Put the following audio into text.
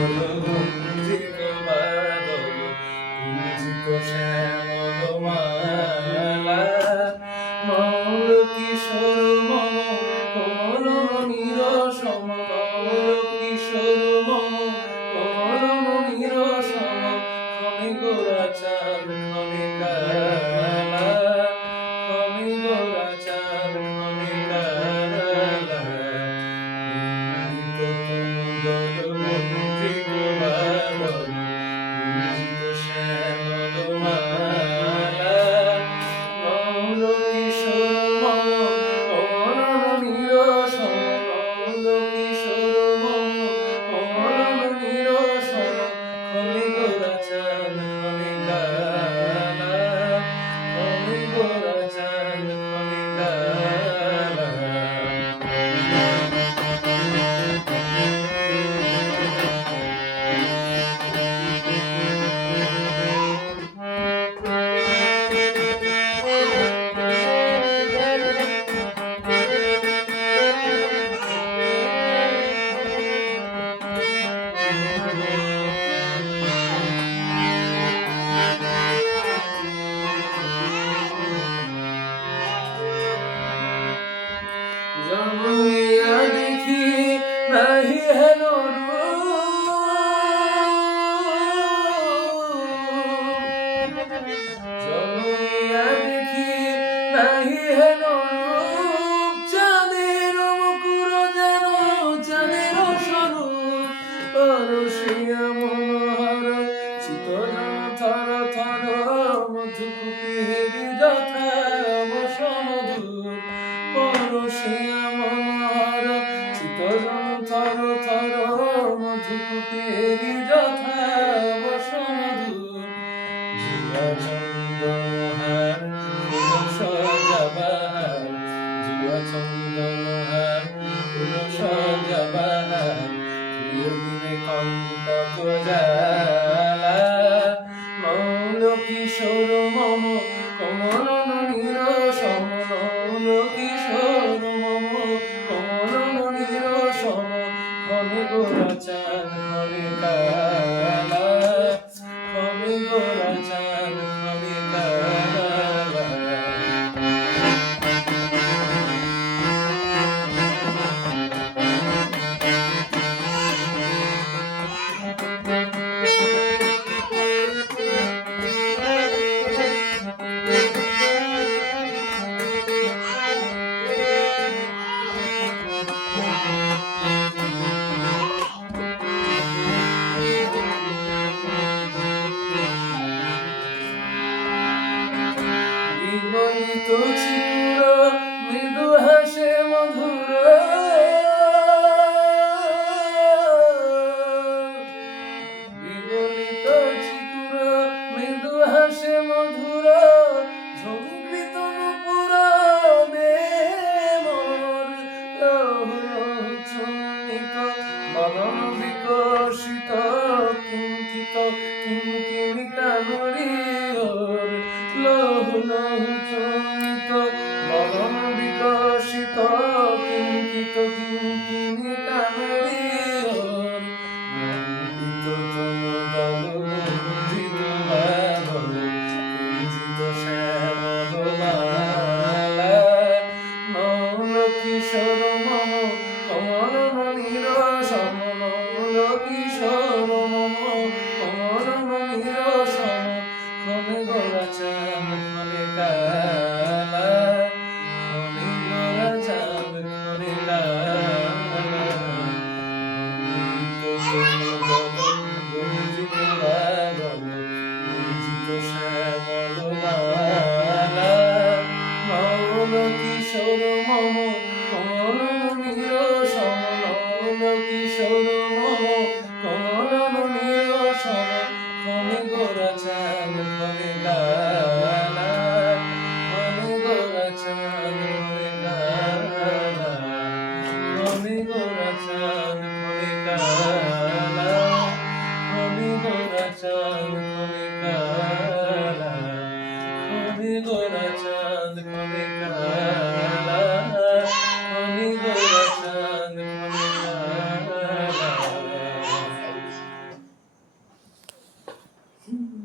গুঞ্জিত বাদল গুঞ্জিত শ্যামলমালা মৌল কিশোর মম কোমল নিরসম মৌল কিশোর মম কোমল নিরসম ক্ষণে গোরা চাঁদ ক্ষণে কালা ক্ষণে গোরা চাঁদ ক্ষণে কালা গুঞ্জিত বাদল গুঞ্জিত শ্যামলমালা মৌল কিশোর মম কোমল নিরসম মৌল কিশোর মম কোমল নিরসম ক্ষণে গোরা চাঁদ ক্ষণে কালা ক্ষণে গোরা চাঁদ ক্ষণে কালা জন্মিয়া দেখি নাহি হেন জন্মিয়া দেখি নাহি হেন চাঁদের মুকুর যেন চাঁদের স্বরূপ পরশিয়া মনোহর চিতজন থর থর মধুকুপিরি যথা বসমধুর পরশিয়া মনোহর চিতজন থর থর মধুকুপিরি যথা বসমধুর জিয়া চন্দনহার ফুল সজাবাহার জিয়া চন্দনহার ফুল সজাবাহার প্রিয় দিনে কণ্টক জ্বালা মৌল কিশোর মম কমল নিরসম মৌল কিশোর মম কমল নিরসম ক্ষণে গোরা চাঁদ ক্ষণে কালা ক্ষণে গোরা চাঁদ ক্ষণে কালা বিগলিত চিকুর মৃদু হাসে মধুর বিগলিত চিকুর মৃদু হাসে মধুর ঝঙ্কৃত নূপুর দেমর লৌহ চন্নিত বদন বিকশিত কিঞ্চিত কিঙ্কিণিকা নড়িয়র লৌহ লৌহ চন্নিত বদন বিকশিত কিঞ্চিত কিঙ্কিণিকা নড়িয়র গুঞ্জিত তনুদল গুঞ্জিত বাদল গুঞ্জিত শ্যামলমালা মৌল কিশোর মম কমল নিরসম মৌল কিশোর মম কমল নিরসম ক্ষণে গোরা চাঁদ ক্ষণে কালা ক্ষণে গোরা চাঁদ ক্ষণে কালা গুঞ্জিত বাদল গুঞ্জিত শ্যামলমালা মৌল কিশোর মম কমল নিরসম মৌল কিশোর মম কমল নিরসম ক্ষণে গোরা চাঁদ ক্ষণে কালা ক্ষণে গোরা চাঁদ ক্ষণে কালা ক্ষণে গোরা চাঁদ ক্ষণে কালা হুম।